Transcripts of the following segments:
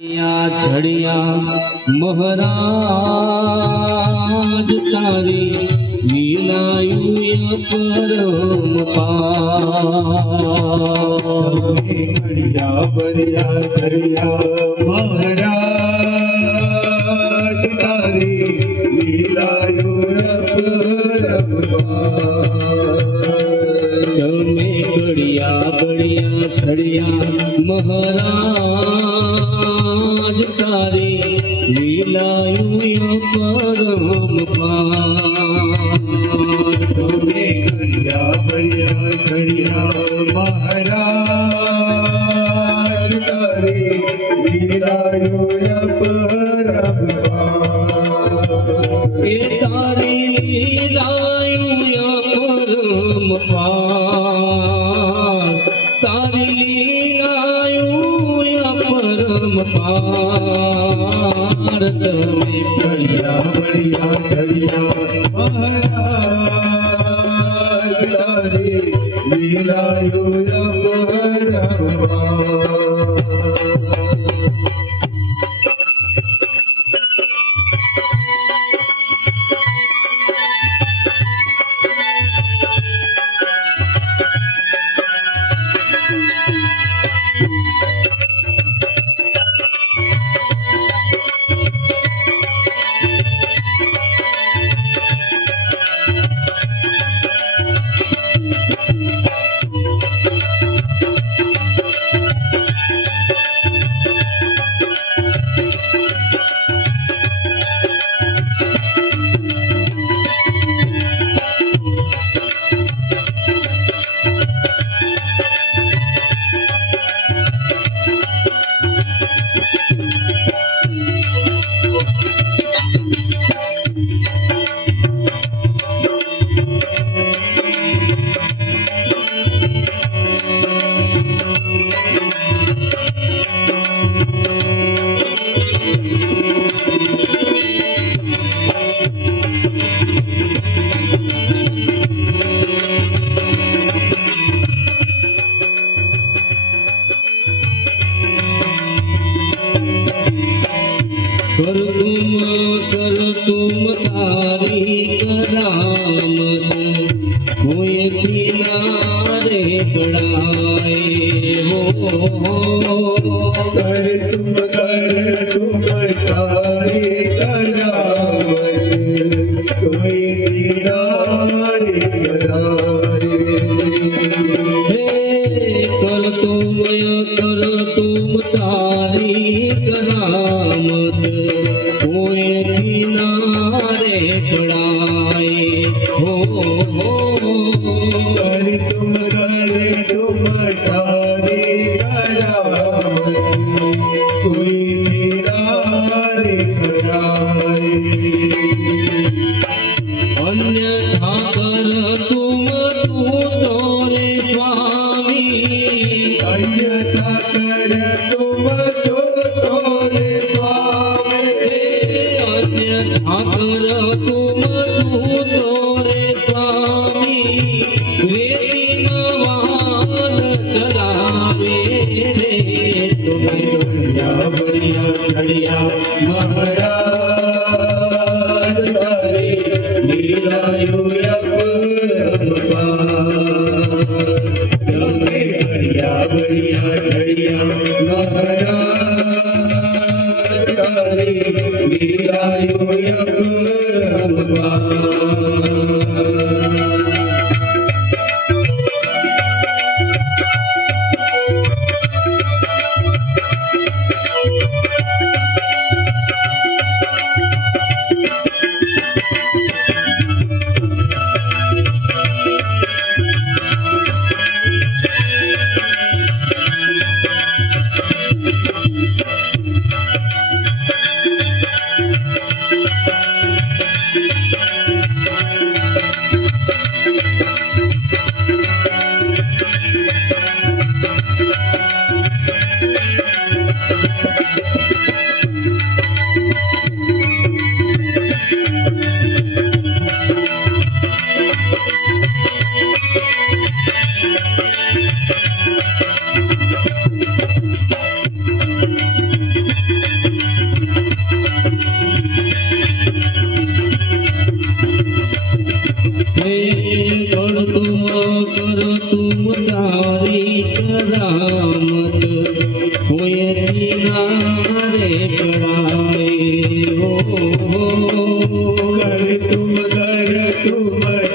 છડિયા મહારાજ તારી લીલાયું પરમ પારિયા બરિયા છડિયા મહારાજ તારી લીલાયું તમે ઘડિયા ઘડિયા છડિયા મહારાજ તારી લીલાયું પરમ તમે ઘડિયા બરિયા છડિયા મહારાજ તારી લીલાયું પરમ એ તારી લીલાયું પરમ તારી લીલાયું પરમ તમે બરિયા બરિયા છડિયા મહારાજ તારી લીલાયું પરમ कर तुम तारी करामत कोई किनारे कड़ाए हो कर तुम तारी करामत कोई किनारे कराए कर तुम तारी करामत कोई किनारे कड़ाए हो कर तुम तारी करामत कोई किनारे कराए अन्यथा कर तुम तू तोरे स्वामी अन्यथा कर तुम तोरे स्वामी अन्यथा कर तुम तू तोरे स्वामी रेती वाहन चलावे रे तुम्हें बरिया बरिया छड़िया महाराज तारी लीलायो बरिया बरिया छड़िया महाराज तारी लीलायो किनारे पड़ाए हो कर तुम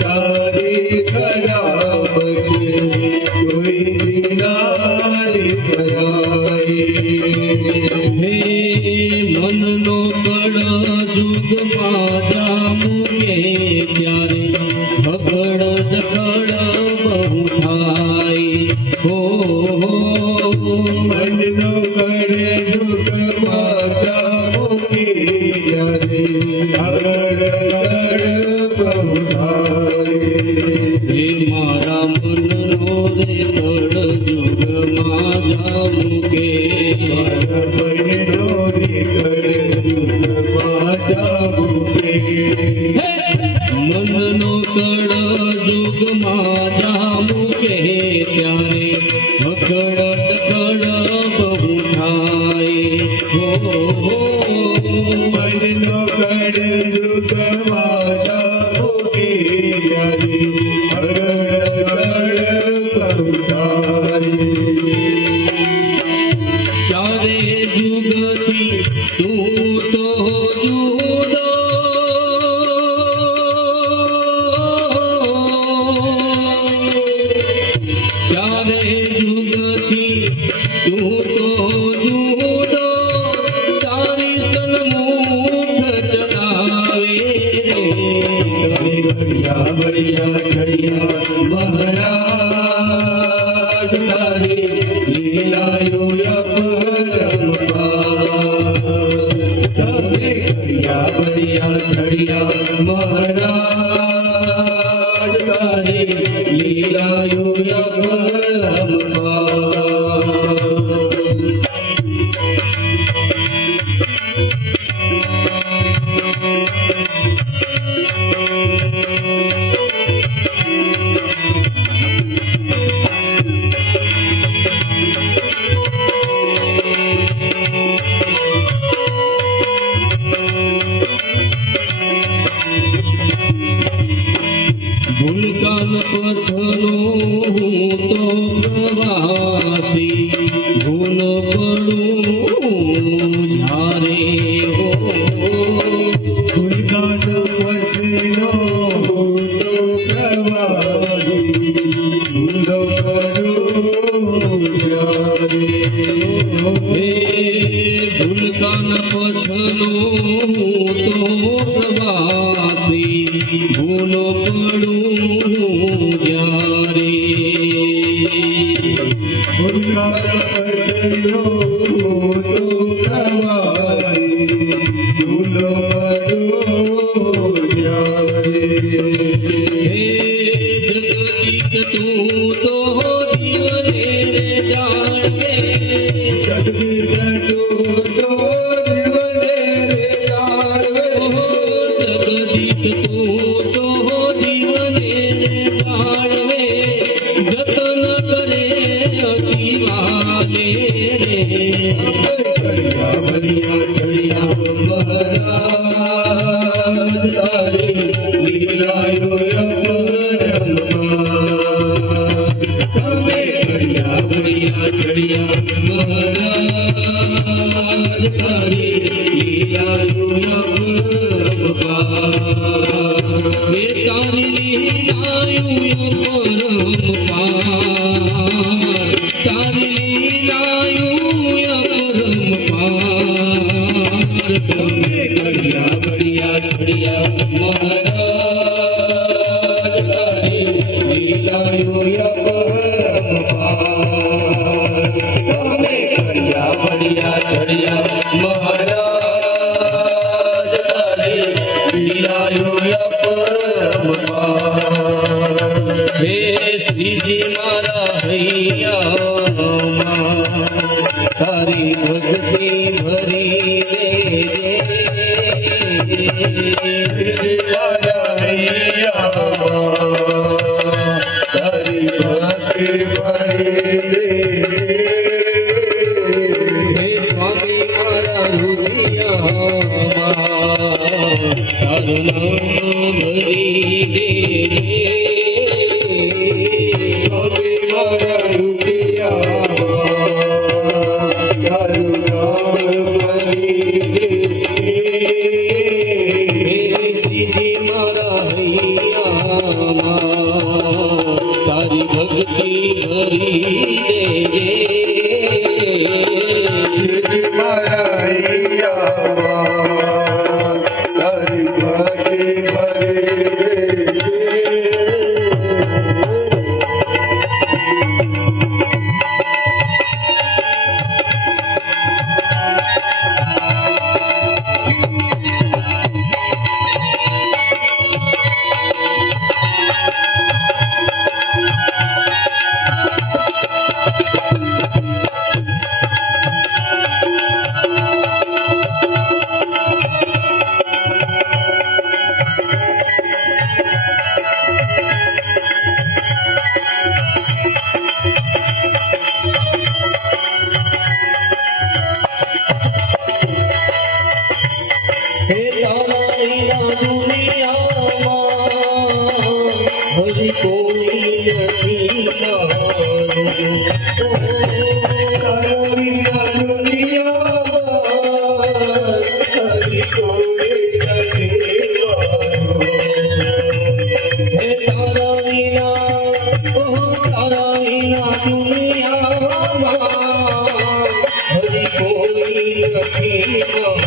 तारी खराब के कोई किनारे पराए हे मन नो कड़ जुग माजा मुके प्यारे भगड़ दखड़ बहु थाई हो मन नो करे दुख माता मुखी जाने अगड़ गड़ बहुधारे हे मारा मन नो रे कड़ जुग माजा मुके मन रोरी करे दुख माता मुखी मन नो कड़ जुग माजा मुके प्यारे भगड़ दखड़ बहु थाई हो मन नो करे दुख माता मुखी जाने अगड़ गड़ बहुधारे चारे जुगती तू तो जुदो चारे जुगती तू तो जुदो तारी सन्मुख चलावे बढ़िया बढ़िया छड़िया महाराज तारी लीलायो बढ़िया बढ़िया छड़िया महाराज तारी लीलायो ભૂલકાન પથનો તો પ્રવાસી ભૂલ પડું ઝારે હો ફૂલકાંડ પથનો તો પ્રવાસી ભૂલો કરું જ્યારે હે ભૂલકાન પથનો તો પ્રવાસી ભૂલો પડું જ્યારે ફૂલકાંડ પથનો તો પ્રવાસી ભૂલો કરું જ્યારે હે જગદીશ તું તો જીવને રે જાણવે જગદીશ તું તો જીવને રે તારવે ઓહો જગદીશ તું તો જીવને રે જાણવે જતન કરે અતિ વાલે રે बढ़िया बढ़िया छड़िया महाराज तारी लीलायो बढ़िया बढ़िया छड़िया महाराज तारी लीलायो હે તારી લીલાયું પરમ પાર તારી લીલાયું પરમ પાર बढ़िया बढ़िया छड़िया महाराज तारी लीलायो बढ़िया बढ़िया छड़िया महाराज तारी लीलायो હે શ્રીજી મારા હૈયામાં તારી ભક્તિ ભરી દેજે તારી ભક્તિ ભરી દે હે સ્વામી મારા હૃદયમાં તારું નામ ભરી દેજે સ્વામી મારા રૂપિયા તારું નામ મારા હૈયામાં તારી ભક્તિ ભરી દેજે. હે તારા વિના દુનિયામાં હજી કોઈ નથી મારું. તારા વિના દુનિયામાં હજી કોઈ નથી મારું. હે તારા વિના દુનિયામાં હજી કોઈ નથી મારું.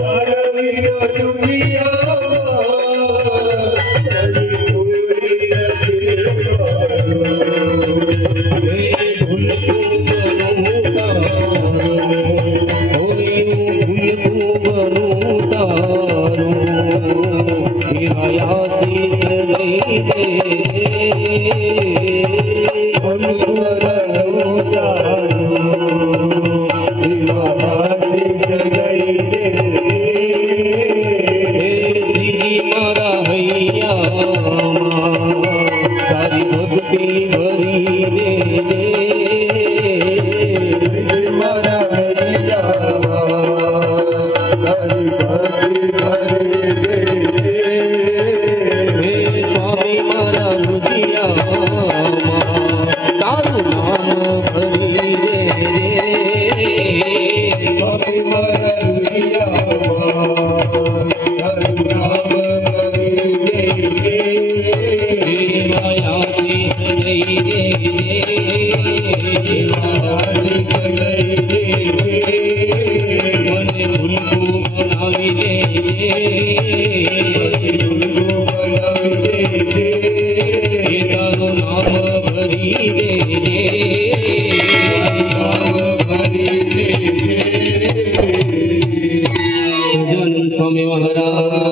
તારા વિના દુનિયામાં હજી કોઈ નથી મારું. હે ભૂલતું બનું તારું, ભૂલતું બનું તારું, હિરાયા શીશ લઈ દે. શ્રીજી મારા હૈયામાં તારી ભક્તિ ભરી દેજે. હે સ્વામી મારા લુધિયામાં તારું નામ ભરી દેજે. હે માયા શીશ લઈ દેજે. મને ભૂલતું બનાવી દેજે. હે તારું નામ ભરી દેજે. સહજાનંદ સ્વામી મહારાજ